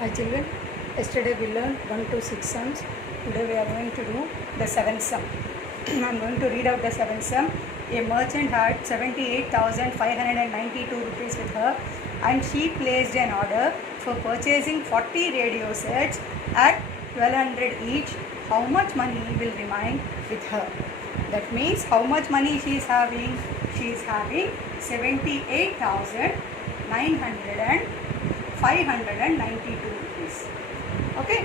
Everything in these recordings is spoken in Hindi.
Hi children, yesterday we learned 1 to 6 sums. Today we are going to do the 7th sum. I am going to read out the 7th sum. A merchant had 78,592 rupees with her and she placed an order for purchasing 40 radio sets at 1200 each. How much money will remain with her? That means how much money she is having? She is having 78,592 rupees. Okay.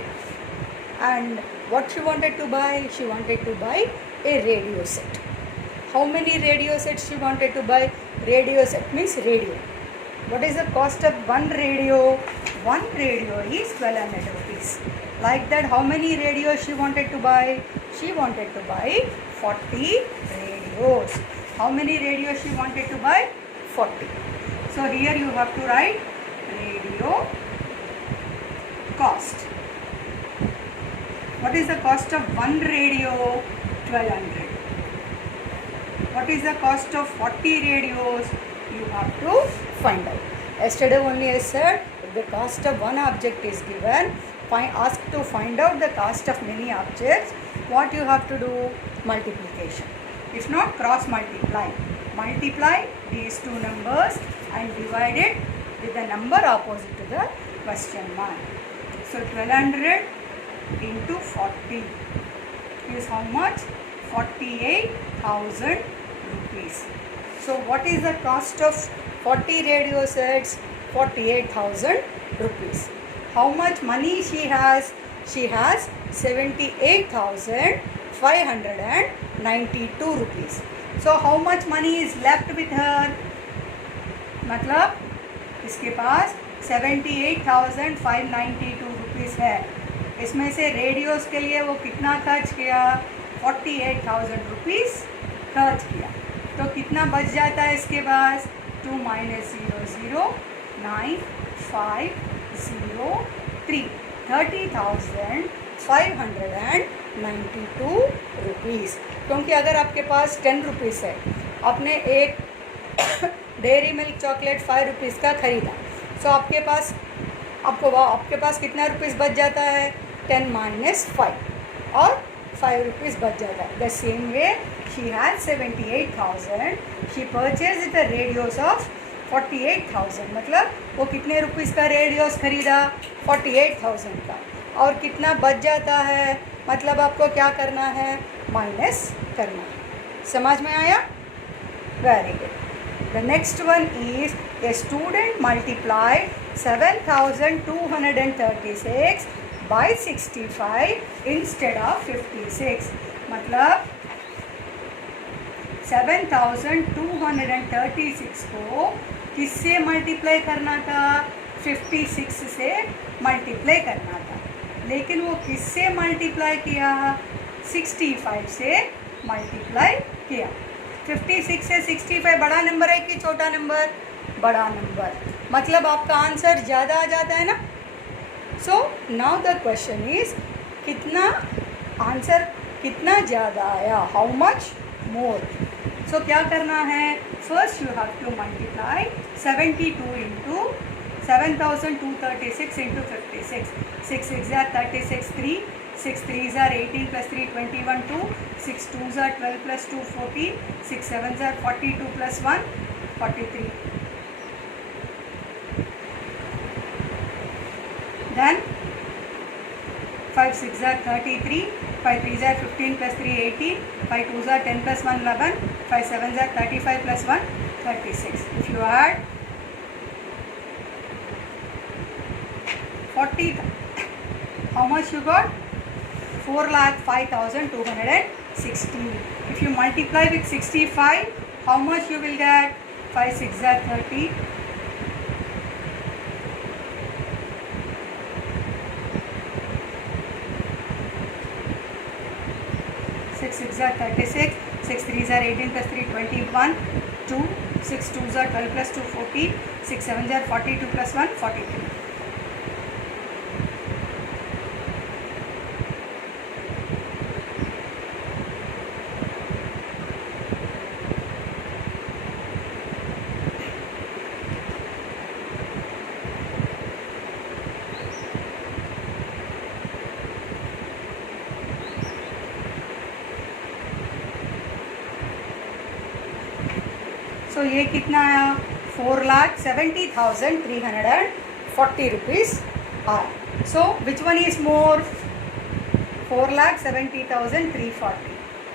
And what she wanted to buy? She wanted to buy a radio set. How many radio sets she wanted to buy? Radio set means radio. What is the cost of one radio? One radio is 1200 rupees. Like that, how many radios she wanted to buy? She wanted to buy 40 radios. How many radios she wanted to buy? 40. So here you have to write radio cost. What is the cost of one radio? 1200. What is the cost of 40 radios? You have to find out. Yesterday only I said if the cost of one object is given, ask to find out the cost of many objects. What you have to do? Multiplication. If not, cross multiply. Multiply these two numbers and divide it with the number opposite to the question mark. So 1200 into 40 is how much? 48,000 rupees. So what is the cost of 40 radio sets? 48,000 rupees. How much money she has? She has 78,592 rupees. So how much money is left with her? मतलब इसके पास 78,592 रुपीस है. इसमें से रेडियोस के लिए वो कितना खर्च किया? 48,000 रुपीस खर्च किया. तो कितना बच जाता है इसके पास? 2 - 0 0 9 5 0 3 30,592 रुपीस. क्योंकि अगर आपके पास 10 रुपीस है, आपने एक डेयरी मिल्क चॉकलेट 5 रुपीस का खरीदा, सो आपके पास कितना रुपीस बच जाता है? 10 - 5 और 5 रुपीस बच जाता है. The same way she has 78,000. She purchase the radios of 48,000. मतलब वो कितने रुपीस का रेडियोस खरीदा? 48,000 का. और कितना बच जाता है? मतलब आपको क्या करना है? माइनस करना है. समझ में आया? Very good. The next one is a student multiplied 7,236 by 65 instead of 56. मतलब 7,236 को किससे मल्टीप्लाई करना था? 56 से मल्टीप्लाई करना था. लेकिन वो किससे मल्टीप्लाई किया? 65 से मल्टीप्लाई किया. 56 से 65 बड़ा नंबर है कि छोटा नंबर? बड़ा नंबर. मतलब आपका आंसर ज़्यादा आ जाता है ना. So now the question is कितना आंसर कितना ज़्यादा आया? How much more? सो क्या करना है? First you have to multiply 72 into 7,236 into 56. 6 6s are 36 3. 6 3s are 18 plus 3 21 2. 6 2s are 12 plus 2 14. 6 7s are 42 plus 1 43. Then 5 6s are 33. 5 3s are 15 plus 3 18. 5 2s are 10 plus 1 11. 5 7s are 35 plus 1 36. If you add 40, how much you got? 4,05,260. If you multiply with 65, how much you will get? 5 6s are 30. 6 6s are 36. 6 3s are 18 plus 3 21 2. 6 2s are 12 plus 2 14. 6 7s are 42 plus 1 43. ये कितना आया 4,70,340 रुपीज़ आया. सो विच वन इज़ मोर 4,70,340.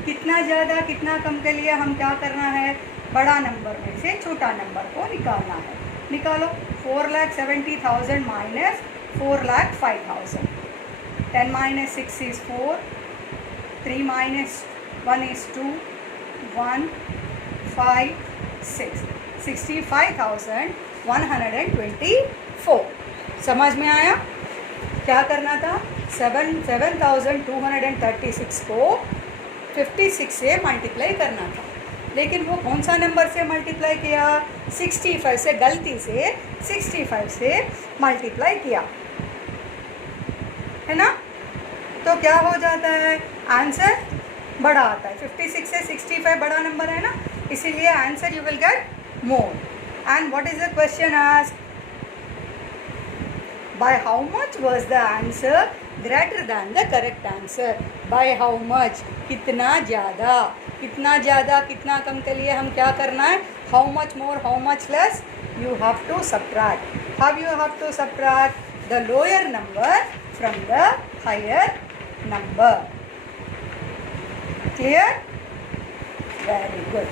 कितना ज़्यादा कितना कम के लिए हम क्या करना है, बड़ा नंबर में से छोटा नंबर को निकालना है. निकालो 4,70,000 minus 4,05,000. 10 minus 6 is 4, 3 minus 1 is 2, 1, 5, 6. 65,124. समझ में आया? क्या करना था, 7,236 को 56 से मल्टीप्लाई करना था. लेकिन वो कौन सा नंबर से मल्टीप्लाई किया, 65 से, गलती से 65 से मल्टीप्लाई किया है ना. तो क्या हो जाता है, आंसर बड़ा आता है. 56 से 65 बड़ा नंबर है ना, इसीलिए answer you will get more. And what is the question asked, by how much was the answer greater than the correct answer. by how much, कितना ज़्यादा, कितना ज़्यादा कितना कम के लिए हम क्या करना है, how much more how much less, you have to subtract. how you have to subtract, the lower number from the higher number. Clear? Very good.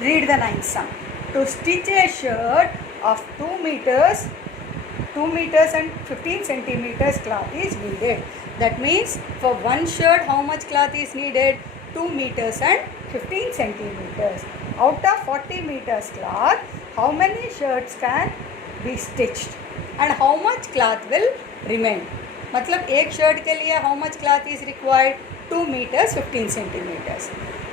Read the ninth sum. To stitch a shirt of 2 meters and 15 centimeters cloth is needed. That means for one shirt how much cloth is needed, 2 meters and 15 centimeters. Out of 40 meters cloth, how many shirts can be stitched and how much cloth will remain. मतलब एक शर्ट के लिए how much cloth is required, 2 meters 15 centimeters.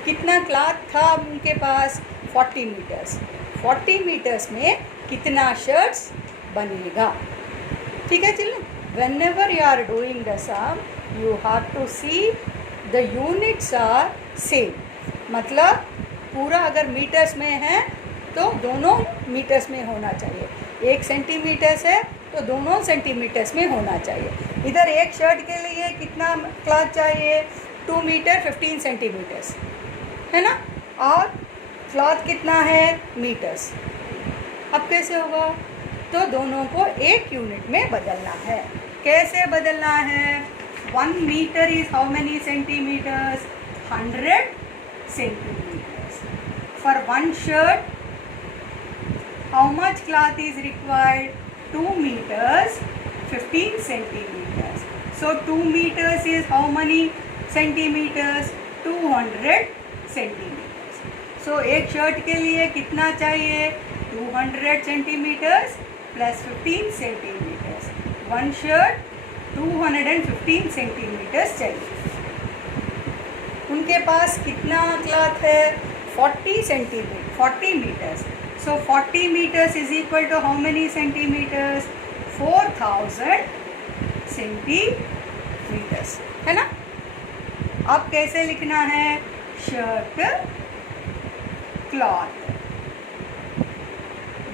कितना क्लॉथ था उनके पास, 40 मीटर्स. 40 मीटर्स में कितना शर्ट्स बनेगा. ठीक है children, whenever you are doing the sum you have to see the units are same. मतलब पूरा अगर मीटर्स में है तो दोनों मीटर्स में होना चाहिए. 1 सेंटीमीटर्स है तो दोनों सेंटीमीटर्स में होना चाहिए. इधर एक शर्ट के लिए कितना क्लॉथ चाहिए, 2 मीटर 15 सेंटीमीटर्स है ना, और क्लॉथ कितना है, मीटर्स. अब कैसे होगा, तो दोनों को एक यूनिट में बदलना है. कैसे बदलना है, 1 metre is how many centimetres, 100 centimetres. For 1 shirt how much cloth is required, 2 meters 15 centimeters. So 2 meters is how many centimeters, 200 centimeters. So एक शर्ट के लिए कितना चाहिए, 200 centimeters plus 15 centimeters. 1 shirt 215 centimeters चाहिए. उनके पास कितना क्लॉथ है, 40 meters. So 40 meters is equal to how many centimeters, 4000 centimeters है ना. अब कैसे लिखना है, shirt cloth.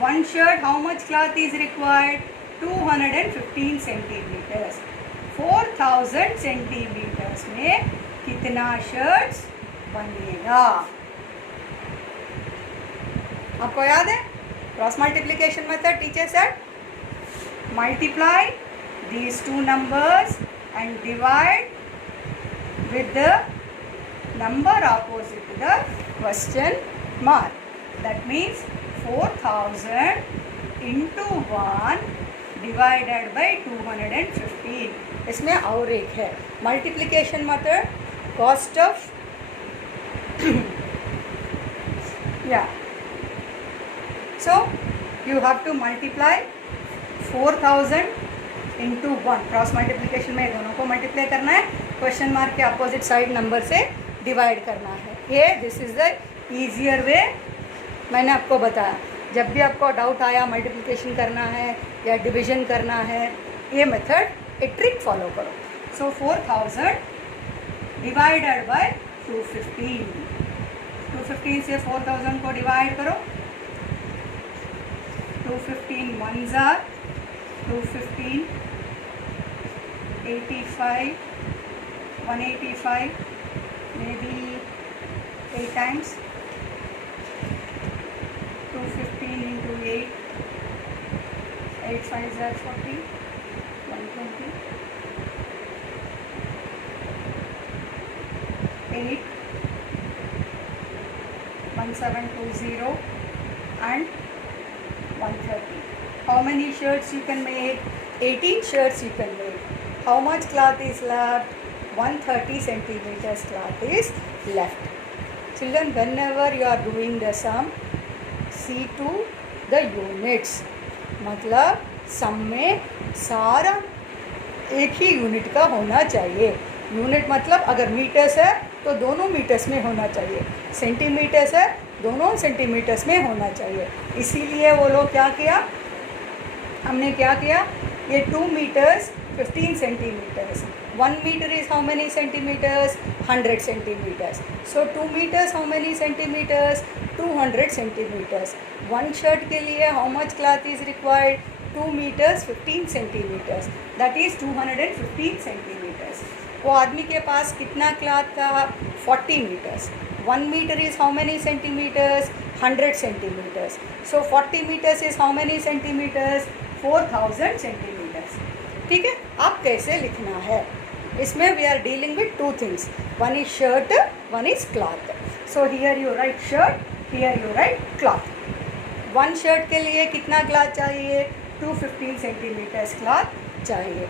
1 shirt how much cloth is required, 215 centimeters. 4000 centimeters में कितना शर्ट्स बनेगा. आपको याद है cross multiplication method, teacher said multiply these 2 numbers and divide with the number opposite to the question mark. That means 4000 into 1 divided by 215. इसमें और एक है मल्टीप्लिकेशन मेथड, कॉस्ट ऑफ या. So you have to multiply 4000 into 1. Cross multiplication में दोनों को मल्टीप्लाई करना है, क्वेश्चन मार्क के अपोजिट साइड नंबर से डिवाइड करना है. ये दिस इज़ द ईजियर वे. मैंने आपको बताया जब भी आपको डाउट आया मल्टीप्लिकेशन करना है या डिवीजन करना है, ये मेथड एक ट्रिक फॉलो करो. सो 4000 डिवाइडेड बाय 215. 215 से 4000 को डिवाइड करो. 215 ones are 215, 85, 185, maybe 8 times. 215 8, 8 5s are 40, 120, 8, 1720 and 130. How many shirts you can make? 18 shirts you can make. How much cloth is left? 130 centimeters cloth is left. Children, whenever you are doing the sum, see to the units. मतलब सम में सारा एक ही यूनिट का होना चाहिए. यूनिट मतलब अगर मीटर्स है तो दोनों मीटर्स में होना चाहिए, सेंटीमीटर्स है दोनों सेंटीमीटर्स में होना चाहिए. इसीलिए वो लोग क्या किया, हमने क्या किया, ये 2 meters 15 centimeters. 1 meter is how many centimeters? 100 centimeters. So 2 meters how many centimeters? 200 centimeters. One shirt के लिए how much cloth is required? 2 meters 15 centimeters. That is 215 centimeters. वो आदमी के पास कितना क्लॉथ था? 40 meters. 1 meter is how many centimeters? 100 centimeters. So 40 meters is how many centimeters? 4000 centimeters. ठीक है, आप कैसे लिखना है इसमें? We are dealing with 2 things. One is shirt, one is cloth. So here you write shirt, here you write cloth. One shirt के लिए कितना क्लॉथ चाहिए? 215 centimeters क्लॉथ चाहिए.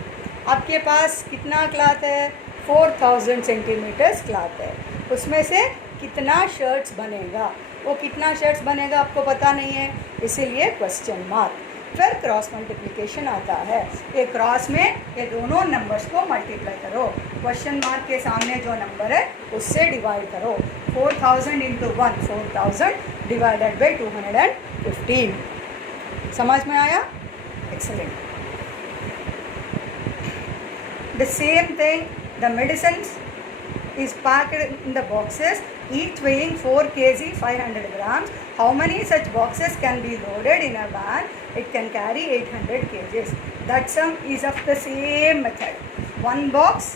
आपके पास कितना क्लॉथ है? 4000 centimeters क्लॉथ है. उसमें से कितना शर्ट्स बनेगा? वो कितना शर्ट्स बनेगा आपको पता नहीं है, इसीलिए क्वेश्चन मार्क. फिर क्रॉस मल्टीप्लिकेशन आता है. ये क्रॉस में ये दोनों नंबर्स को मल्टीप्लाई करो. क्वेश्चन मार्क के सामने जो नंबर है उससे डिवाइड करो. 4000 इंटू 1, 4000 डिवाइडेड बाई 215. समझ में आया? Excellent. The same thing, the medicine is packed in the boxes, each weighing 4 kg 500 grams. How many such boxes can be loaded in a van? It can carry 800 kgs. That sum is of the same method. One box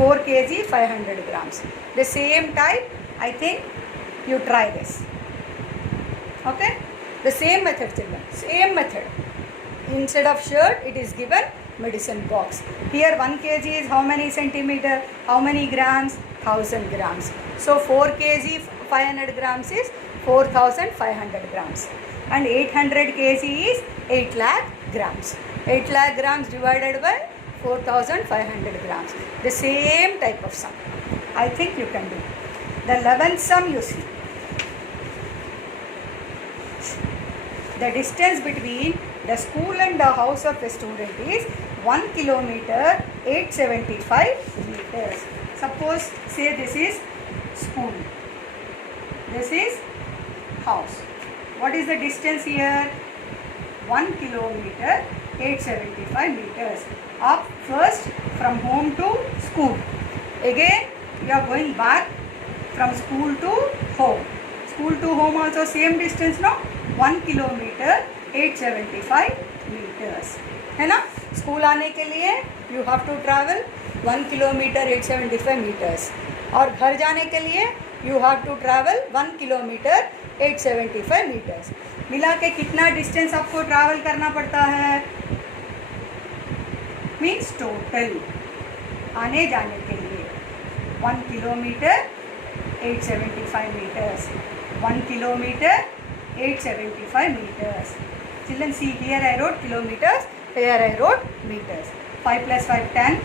4 kg 500 grams. The same type. I think you try this. Okay? The same method, children. Same method. Instead of shirt, it is given medicine box. Here 1 kg is how many centimeter? How many grams? 1000 grams. So 4 kg 500 grams is 4500 grams. And 800 kg is 8 lakh grams. 8 lakh grams divided by 4500 grams. The same type of sum. I think you can do. The 11th sum you see. The distance between the school and the house of a student is 1 kilometer 875 meters. Suppose say this is school, this is house. What is the distance here? 1 kilometer 875 meters. Up first from home to school. Again you are going back from school to home. School to home also same distance, no? 1 kilometer 875 meters. है ना? स्कूल आने के लिए you have to travel 1 kilometre 875 metres, और घर जाने के लिए you have to travel 1 kilometre 875 metres. मिला के कितना डिस्टेंस आपको ट्रैवल करना पड़ता है? मीन्स टोटल आने जाने के लिए 1 kilometre 875 meters. 1 kilometer 875 meters. Children, see here I wrote kilometers, here I wrote meters. 5 plus 5 10,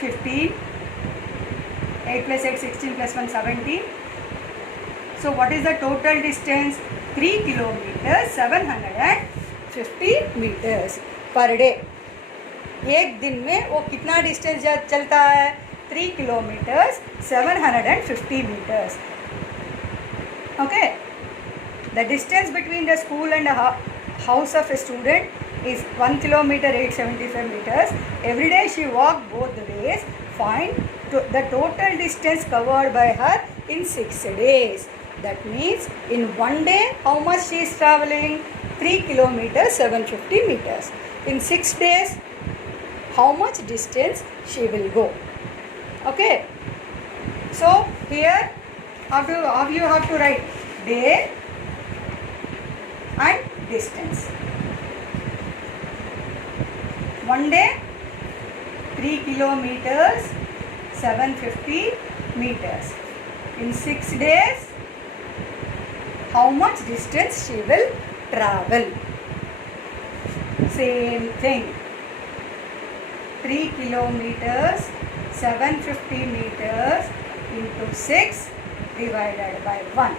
15, 8 plus 8 16 plus 1 17. So what is the total distance? 3 kilometers 750 meters per day. एक दिन में वो कितना डिस्टेंस चलता है? 3 kilometers 750 meters. Okay. The distance between the school and the house of a student is 1 kilometer 875 meters. Every day she walked both the ways. Find the total distance covered by her in 6 days. That means in one day how much she is traveling? 3 kilometers 750 meters. In 6 days how much distance she will go? Okay. So here how you have to write day and distance. One day 3 kilometers 750 meters. In 6 days how much distance she will travel? Same thing. 3 kilometers 750 meters into 6 divided by 1.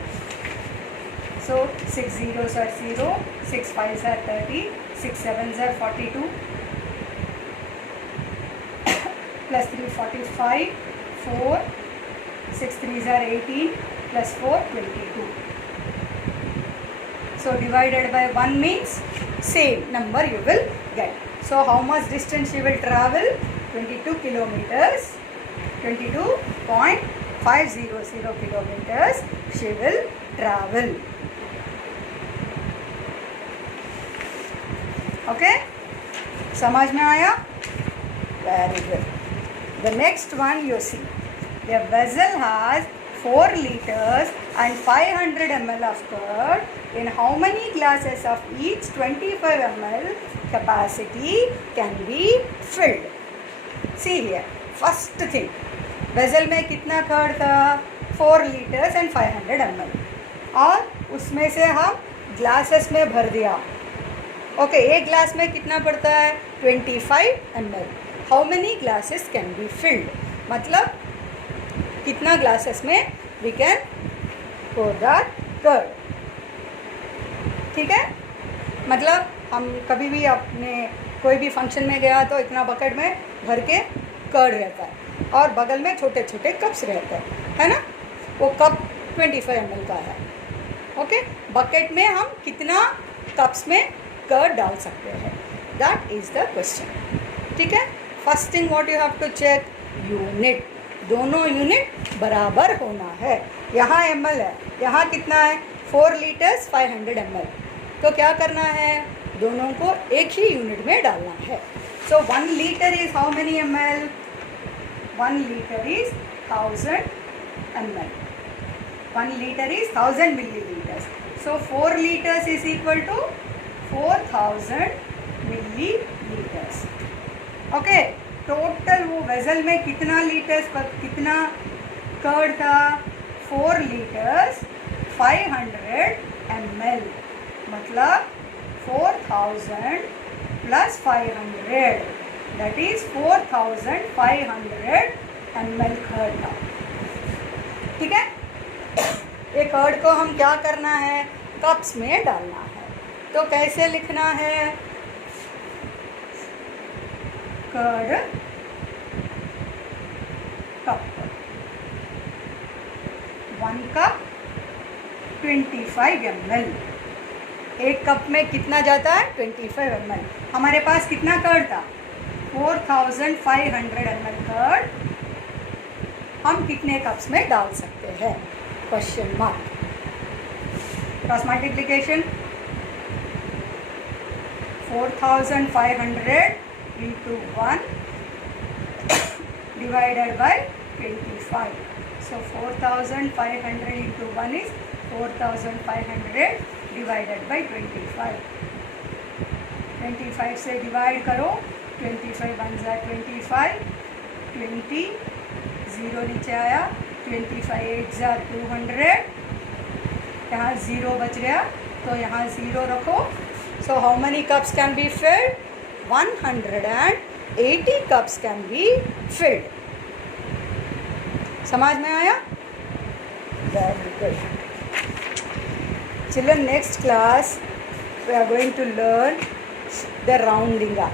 So 6 zeros are 0, 6 5s are 30, 6 7s are 42, plus 3 45, 4, 6 3s are 18, plus 4 22. So divided by 1 means same number you will get. So how much distance she will travel? 22 kilometers, 22.500 kilometers she will travel. Okay? समझ में आया? Very good. The next one you see. The vessel has 4 liters and 500 ml of curd. In how many glasses of each 25 ml capacity can be filled? See here. First thing. Vessel में कितना कर्ड था? 4 liters and 500 ml. और उसमें से हम ग्लासेस में भर दिया. ओके, एक ग्लास में कितना पड़ता है? 25 ml. How many glasses can be filled? मतलब कितना ग्लासेस में we can pour that curd. ठीक है? मतलब हम कभी भी अपने कोई भी फंक्शन में गया तो इतना बकेट में भर के कर्ड रहता है और बगल में छोटे छोटे कप्स रहते हैं, है ना? वो कप 25 ml का है. ओके, बकेट में हम कितना कप्स में कर्ड डाल सकते हैं? That is the question. ठीक है? First thing what you have to check, unit. दोनों यूनिट बराबर होना है. यहाँ ml है, यहाँ कितना है? 4 liters 500 ml. तो क्या करना है? दोनों को एक ही यूनिट में डालना है. सो 1 liter is how many ml? 1 liter is 1000 ml. 1 liter is 1000 milliliters. So 4 liters is equal to 4000 milliliters. Okay, total वो वेसल में कितना लीटर्स पर कितना कर्ड था? 4 liters 500 ml. मतलब 4000 plus 500, that is 4500 ml curd था. ठीक है? ये कर्ड को हम क्या करना है? कप्स में डालना है. तो कैसे लिखना है? Curd cup. 1 cup 25 ml. एक कप में कितना जाता है? 25 ml. हमारे पास कितना कर्ड था? 4500 ml कर्ड हम कितने कप्स में डाल सकते हैं? Question mark. Cross multiplication. 4500 into 1 divided by 25. So 4500 into 1 is 4500 divided by 25. 25 से डिवाइड करो. 25 1 जा 25, 20 0 नीचे आया. 25 8 जा 200. यहाँ 0 बच गया तो यहाँ 0 रखो. So how many cups can be filled? 180 cups can be filled. समझ में आया? Very good. Children, next class we are going to learn the rounding up.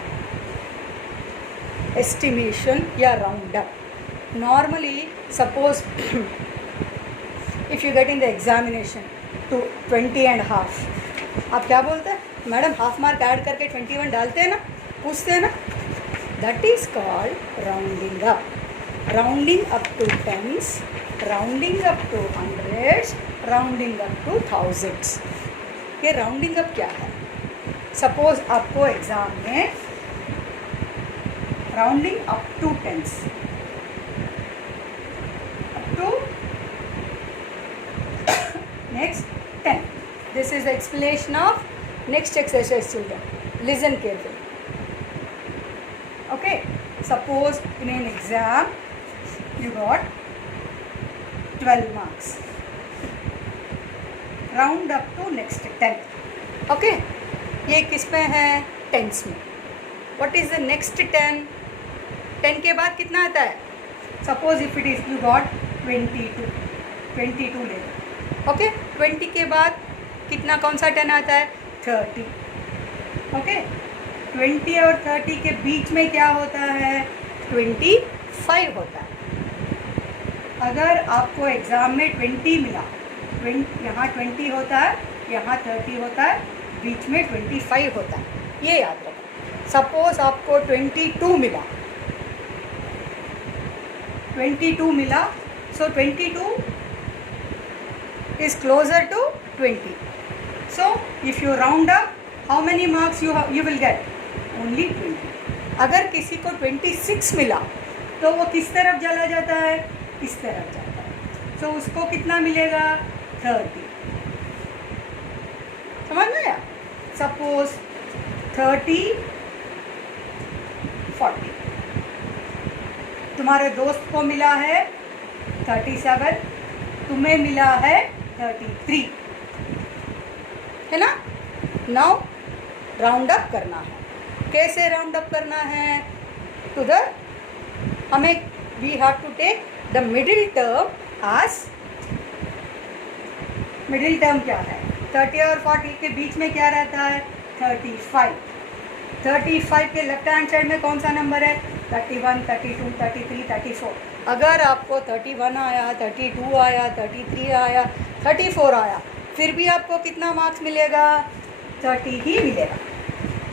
Estimation या round up. Normally, suppose if you get in the examination to 20 and half, आप क्या बोलते हैं? मैडम हाफ मार्क ऐड करके 21 डालते हैं ना, पूछते हैं ना. That is called rounding up. Rounding up to tens, rounding up to hundreds, rounding up to thousands. ये राउंडिंग अप क्या है? सपोज आपको एग्जाम में rounding up to tens, up to next 10. This is the explanation of Next exercise, children. Listen carefully. Okay. Suppose in an exam you got 12 marks. Round up to next 10. Okay. ये किस में है? टेंस में. What is the next 10? 10 के बाद कितना आता है? Suppose if it is you got 22 ले लो. Okay. 20 के बाद कितना कौन सा 10 आता है? 30. Okay. 20 और 30 के बीच में क्या होता है? 25 होता है. अगर आपको एग्ज़ाम में 20 मिला, यहाँ 20 होता है, यहाँ 30 होता है, बीच में 25 होता है, ये याद रखो. सपोज आपको 22 मिला, सो 22 is closer to 20. So if you round up, how many marks you will get? Only 20. अगर किसी को 26 मिला तो वो किस तरफ चला जाता है? इस तरफ जाता है. तो उसको कितना मिलेगा? 30. समझ में आया? सपोज 30, 40. तुम्हारे दोस्त को मिला है 37, तुम्हें मिला है 33, है ना? नाउ राउंड अप करना है. कैसे राउंड अप करना है? टू द हमें we have to take the middle term as. Middle term क्या है? 30 और 40 के बीच में क्या रहता है? 35. 35 के लेफ्ट हैंड साइड में कौन सा नंबर है? 31, 32, 33, 34. अगर आपको 31 आया, 32 आया, 33 आया, 34 आया, फिर भी आपको कितना मार्क्स मिलेगा? 30 ही मिलेगा.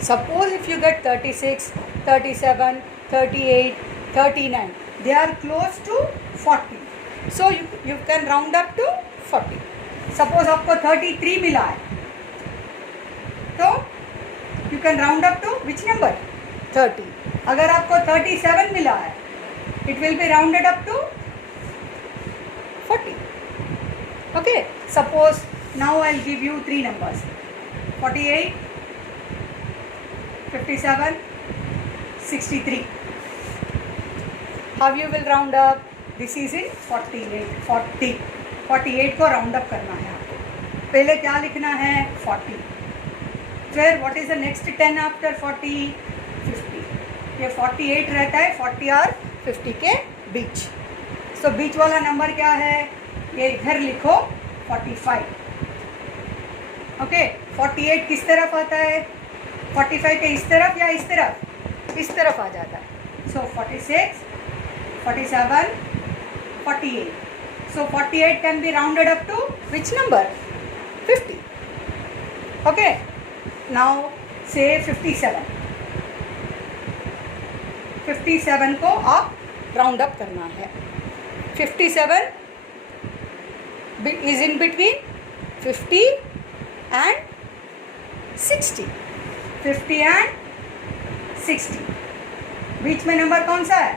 Suppose if you get 36, 37, 38, 39, they are close to 40. So you can round up to 40. Suppose आपको 33 मिला है, तो you can round up to which number? 30. अगर आपको 37 मिला है, it will be rounded up to 40. Okay. Suppose now I'll give you 3 numbers. 48, 57, 63. How you will round up? This is in 48. 48 को राउंड अप करना है आपको. पहले क्या लिखना है? 40. फिर what is the next 10 after 40? 50. ये 48 रहता है 40 और 50 के बीच. तो बीच वाला नंबर क्या है? ये इधर लिखो 45. ओके. 48 किस तरफ आता है? 45 के इस तरफ या इस तरफ? इस तरफ आ जाता है. सो 46, 47, 48. So 48 can be rounded up to which number? 50. Okay. Now say 57. 57 को आप राउंड अप करना है. 57 is in between 50 and 60. 50 and 60. बीच में नंबर कौन सा है?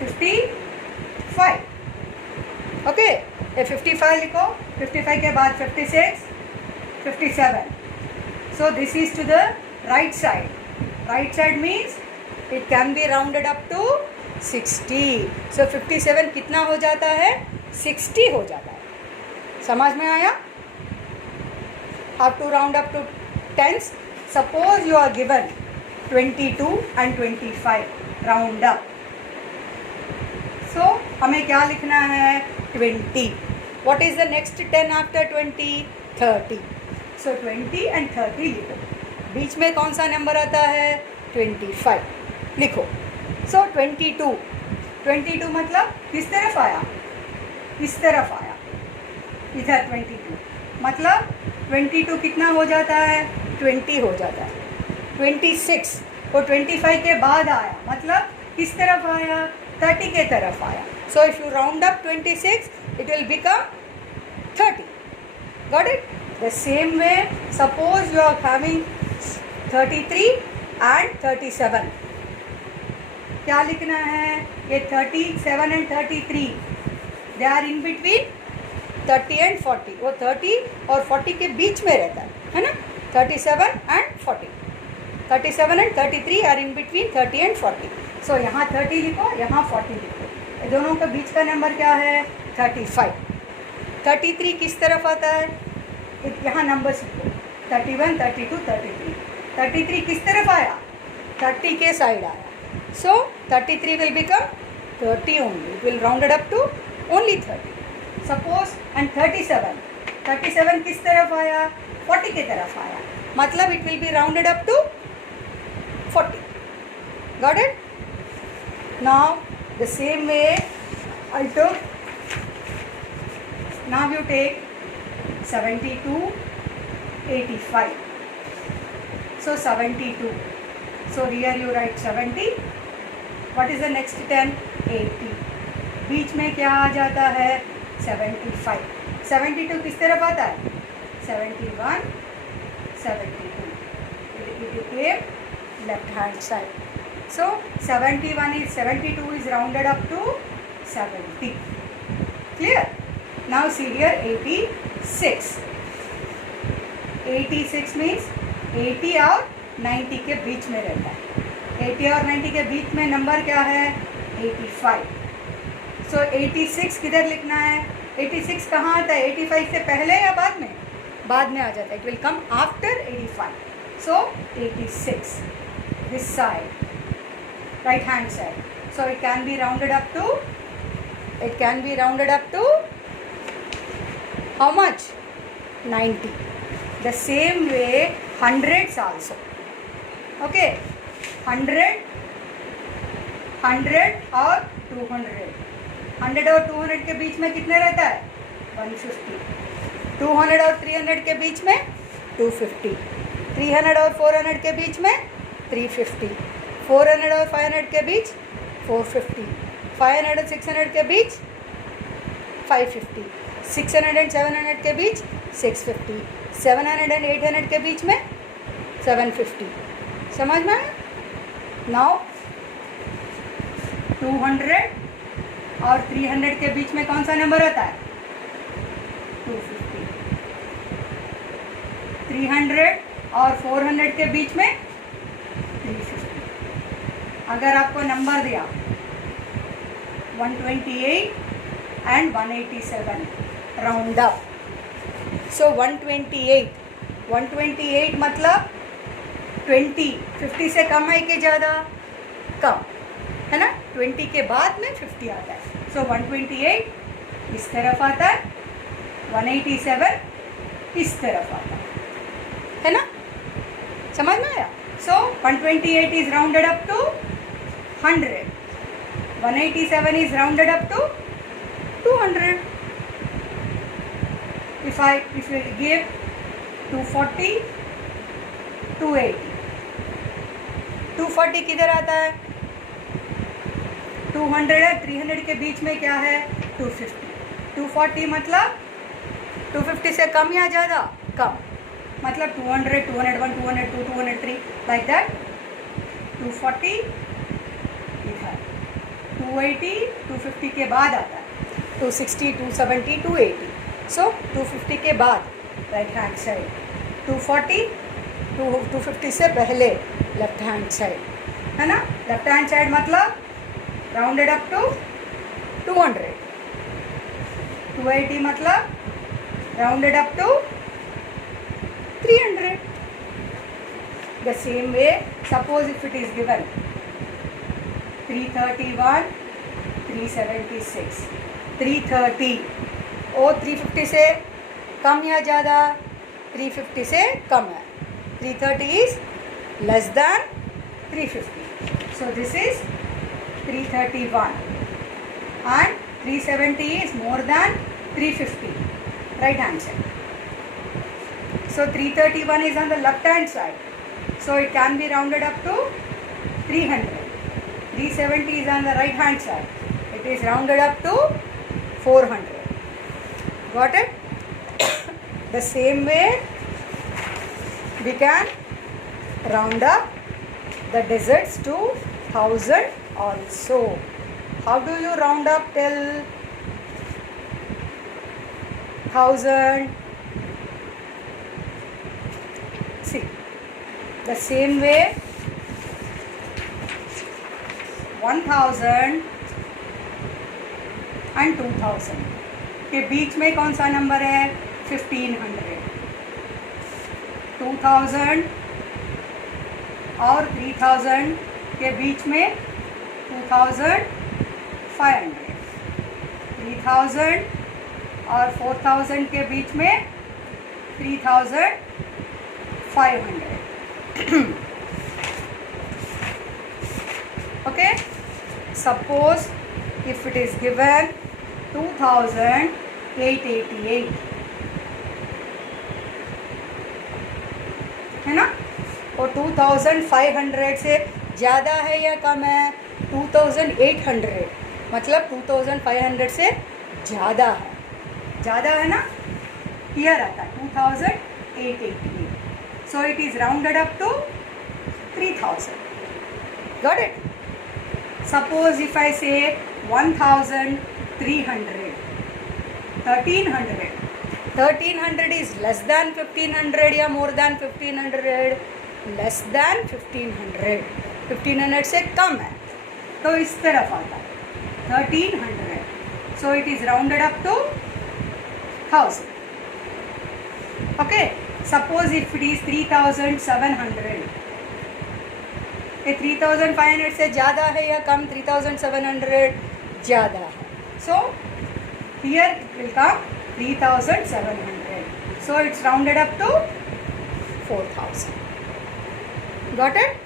55. ओके. ये 55 लिखो. 55 के बाद 56, 57. So this is to the right side. Right side means it can be rounded up to 60. So 57 कितना हो जाता है? 60 हो जाता है. समझ में आया? How to round up to tens? Suppose you are given 22 and 25. Round up. So हमें क्या लिखना है? 20. What is the next 10 after 20? 30. So 20 and 30 लिखो. बीच में कौन सा नंबर आता है? 25 लिखो. So 22. 22 मतलब किस तरफ आया? इस तरफ आया. इधर 22 मतलब 22 कितना हो जाता है? 20 हो जाता है. 26 वो 25 के बाद आया मतलब किस तरफ आया? 30 के तरफ आया. So if you round up 26, it will become 30. Got it? The same way, suppose you are having 33 and 37. क्या लिखना है? ये 37 and 33. They are in between 30 and 40. वो 30 और 40 के बीच में रहता है ना? 37 and 40. 37 and 33 are in between 30 and 40. So यहाँ 30 लिखो, यहाँ 40 लिखो. दोनों के बीच का नंबर क्या है? 35. 33 किस तरफ आता है? यहाँ नंबर लिखो. 31, 32, 33. 33 किस तरफ आया? 30 के साइड आया. So 33 will become 30 only. It will round it up to only 30. Suppose and 37. 37 किस तरफ आया? 40 के तरफ आया. मतलब it will be rounded up to 40. Got it? Now the same way I took. Now you take 72, 85. So 72. So here you write 70. What is the next 10? 80. बीच में क्या आ जाता है? 75. 72 किस तरफ आता है? 71, 72. It became left hand side. So 72 is rounded up to 70. Clear? Now see here 86. 86 means 80 और 90 के बीच में रहता है. 80 और 90 के बीच में नंबर क्या है? 85. So 86 किधर लिखना है? 86 कहाँ आता है? 85 से पहले या बाद में? बाद में आ जाता है. It will come after 85. So 86. This side, right hand side. So it can be rounded up to. It can be rounded up to how much? 90. The same way hundreds also. Okay, 100, 100 और 200. 100 और 200 के बीच में कितने रहता है? 150. 200 और 300 के बीच में 250. 300 और 400 के बीच में 350. 400 और 500 के बीच 450. 500 और 600 के बीच 550. 600 एंड 700 के बीच 650. 700 एंड 800 के बीच में 750. समझ में आया? नाउ 200 और 300 के बीच में कौन सा नंबर आता है? 250. 300 और 400 के बीच में 350. अगर आपको नंबर दिया 128 एंड 187, राउंड अप. सो 128 मतलब 50 से कम है कि ज़्यादा? कम है ना. 20 के बाद में 50 आता है. सो 128 इस तरफ आता है, 187 इस तरफ आता है ना. समझ में आया? So 128 is rounded up to 100. 187 is rounded up to 200. If we give 240, 280. 240 किधर आता है? 200 है, 300 के बीच में क्या है? 250. 240 मतलब 250 से कम या ज़्यादा? कम. मतलब 200, 201, 202, 203 like that. 240 लिखा है. 280 250 के बाद आता है. 260, 270, 280. सो 250 के बाद राइट हैंड साइड. 240 250 से पहले लेफ्ट हैंड साइड है ना. लेफ्ट हैंड साइड मतलब राउंडेड अप टू 200. 280 मतलब rounded up to 300. The same way, suppose if it is given 331, 376, 330. ओ 350 से कम या ज़्यादा? 350 से कम है. 330 is less than 350. So this is 331 and 370 is more than 350. Right hand side. So 331 is on the left hand side. So it can be rounded up to 300. 370 is on the right hand side. It is rounded up to 400. Got it? The same way we can round up the digits to 1000 also. How do you round up till 1000? The same way 1000 and 2000 के बीच में कौन सा नंबर है? 1500। 2000 और 3000 के बीच में 2500। 3000 और 4000 के बीच में 3500। okay, suppose if it is given 2888 है ना, और 2500 से ज़्यादा है या कम है? 2800, मतलब 2500 से ज़्यादा है ना, here आता है 2888, so it is rounded up to 3000. Got it? Suppose if I say 1300, 1300 is less than 1500 या more than 1500? Less than 1500, 1500 से कम है, तो इस तरफ आता है 1300, so it is rounded up to 1000. okay, suppose if it is 3700, ये 3500 से ज़्यादा है या कम? 3700 ज़्यादा है, so here it will come 3700, so it's rounded up to 4000. got it?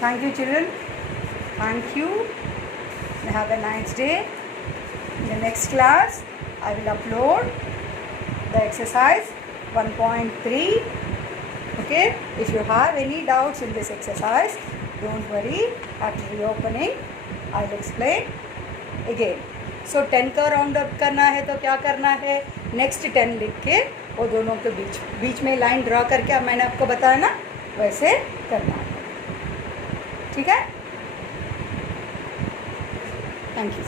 Thank you children, thank you, have a nice day. In the next class I will upload the exercise 1.3. okay, if you have any doubts in this exercise, don't worry, after reopening I will explain again. so 10 का राउंड अप करना है तो क्या करना है? नेक्स्ट 10 लिख के वो दोनों के बीच में लाइन ड्रा करके, अब मैंने आपको बताया ना, वैसे करना है, ठीक है? Thank you.